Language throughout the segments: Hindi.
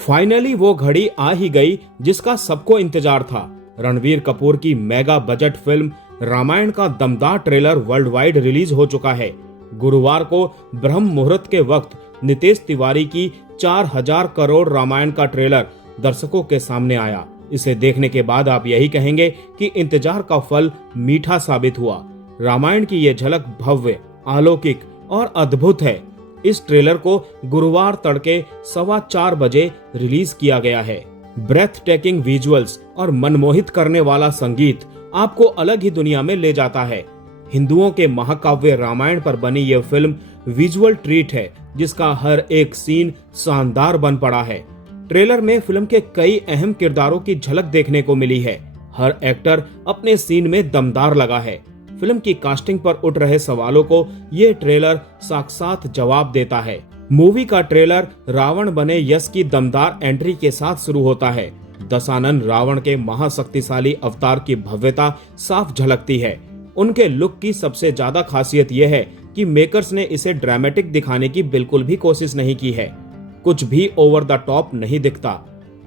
फाइनली वो घड़ी आ ही गई जिसका सबको इंतजार था। रणवीर कपूर की मेगा बजट फिल्म रामायण का दमदार ट्रेलर वर्ल्ड वाइड रिलीज हो चुका है। गुरुवार को ब्रह्म मुहूर्त के वक्त नितेश तिवारी की 4000 करोड़ रामायण का ट्रेलर दर्शकों के सामने आया। इसे देखने के बाद आप यही कहेंगे कि इंतजार का फल मीठा साबित हुआ। रामायण की ये झलक भव्य, अलौकिक और अद्भुत है। इस ट्रेलर को गुरुवार तड़के 4:15 बजे रिलीज किया गया है। ब्रेथ टेकिंग विजुअल्स और मनमोहित करने वाला संगीत आपको अलग ही दुनिया में ले जाता है। हिंदुओं के महाकाव्य रामायण पर बनी यह फिल्म विजुअल ट्रीट है, जिसका हर एक सीन शानदार बन पड़ा है। ट्रेलर में फिल्म के कई अहम किरदारों की झलक देखने को मिली है। हर एक्टर अपने सीन में दमदार लगा है। फिल्म की कास्टिंग पर उठ रहे सवालों को ये ट्रेलर साक्षात जवाब देता है। मूवी का ट्रेलर रावण बने यश की दमदार एंट्री के साथ शुरू होता है। दशानन रावण के महाशक्तिशाली अवतार की भव्यता साफ झलकती है। उनके लुक की सबसे ज्यादा खासियत यह है कि मेकर्स ने इसे ड्रामेटिक दिखाने की बिल्कुल भी कोशिश नहीं की है। कुछ भी ओवर द टॉप नहीं दिखता।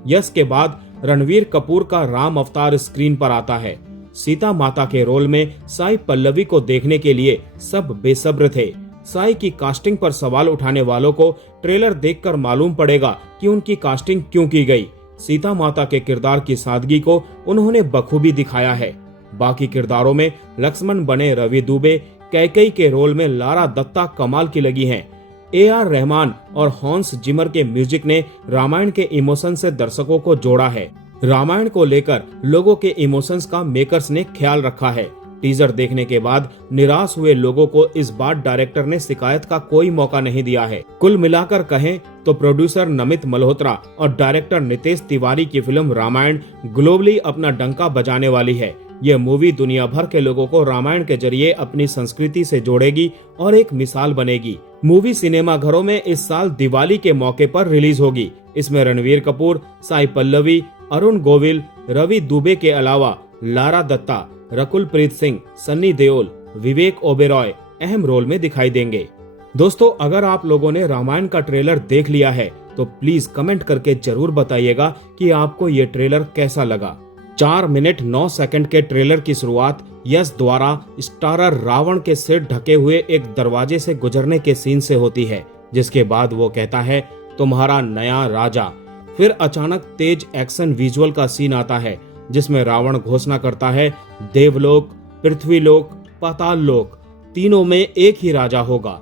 यश के बाद रणवीर कपूर का राम अवतार स्क्रीन पर आता है। सीता माता के रोल में साई पल्लवी को देखने के लिए सब बेसब्र थे। साई की कास्टिंग पर सवाल उठाने वालों को ट्रेलर देखकर मालूम पड़ेगा कि उनकी कास्टिंग क्यों की गई। सीता माता के किरदार की सादगी को उन्होंने बखूबी दिखाया है। बाकी किरदारों में लक्ष्मण बने रवि दुबे, कैकेयी के रोल में लारा दत्ता कमाल की लगी हैं। AR रहमान और हॉन्स जिमर के म्यूजिक ने रामायण के इमोशन से दर्शकों को जोड़ा है। रामायण को लेकर लोगों के इमोशंस का मेकर्स ने ख्याल रखा है। टीजर देखने के बाद निराश हुए लोगों को इस बार डायरेक्टर ने शिकायत का कोई मौका नहीं दिया है। कुल मिलाकर कहें तो प्रोड्यूसर नमित मल्होत्रा और डायरेक्टर नितेश तिवारी की फिल्म रामायण ग्लोबली अपना डंका बजाने वाली है। यह मूवी दुनिया भर के लोगों को रामायण के जरिए अपनी संस्कृति से जोड़ेगी और एक मिसाल बनेगी। मूवी सिनेमा घरों में इस साल दिवाली के मौके पर रिलीज होगी। इसमें रणवीर कपूर, साई पल्लवी, अरुण गोविल, रवि दुबे के अलावा लारा दत्ता, रकुल प्रीत सिंह, सन्नी देओल, विवेक ओबेरॉय अहम रोल में दिखाई देंगे। दोस्तों, अगर आप लोगों ने रामायण का ट्रेलर देख लिया है तो प्लीज कमेंट करके जरूर बताइएगा कि आपको ये ट्रेलर कैसा लगा। 4 मिनट 9 सेकंड के ट्रेलर की शुरुआत यश द्वारा स्टारर रावण के सिर ढके हुए एक दरवाजे से गुजरने के सीन से होती है, जिसके बाद वो कहता है, तुम्हारा नया राजा। फिर अचानक तेज एक्शन विजुअल का सीन आता है, जिसमें रावण घोषणा करता है, देवलोक, पृथ्वीलोक, पाताल लोक, तीनों में एक ही राजा होगा।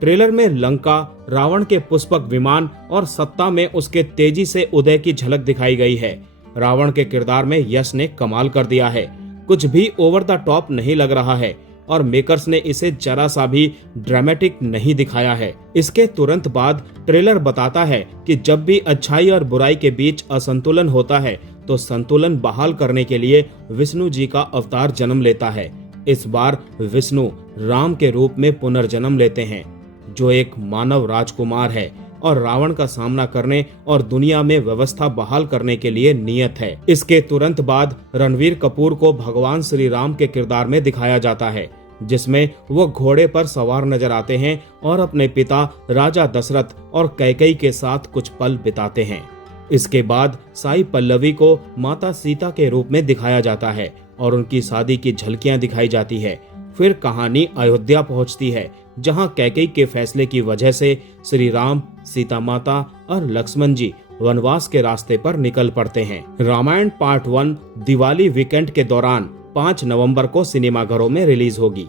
ट्रेलर में लंका, रावण के पुष्पक विमान और सत्ता में उसके तेजी से उदय की झलक दिखाई गई है। रावण के किरदार में यश ने कमाल कर दिया है। कुछ भी ओवर द टॉप नहीं लग रहा है और मेकर्स ने इसे जरा सा भी ड्रामेटिक नहीं दिखाया है। इसके तुरंत बाद ट्रेलर बताता है कि जब भी अच्छाई और बुराई के बीच असंतुलन होता है तो संतुलन बहाल करने के लिए विष्णु जी का अवतार जन्म लेता है। इस बार विष्णु राम के रूप में पुनर्जन्म लेते हैं, जो एक मानव राजकुमार है और रावण का सामना करने और दुनिया में व्यवस्था बहाल करने के लिए नियत है। इसके तुरंत बाद रणवीर कपूर को भगवान श्री राम के किरदार में दिखाया जाता है, जिसमें वो घोड़े पर सवार नजर आते हैं और अपने पिता राजा दशरथ और कैकेयी के साथ कुछ पल बिताते हैं। इसके बाद साई पल्लवी को माता सीता के रूप में दिखाया जाता है और उनकी शादी की झलकियां दिखाई जाती है। फिर कहानी अयोध्या पहुंचती है, जहां कैकेयी के फैसले की वजह से श्री राम, सीता माता और लक्ष्मण जी वनवास के रास्ते पर निकल पड़ते हैं। रामायण पार्ट 1 दिवाली वीकेंड के दौरान 5 नवंबर को सिनेमाघरों में रिलीज होगी।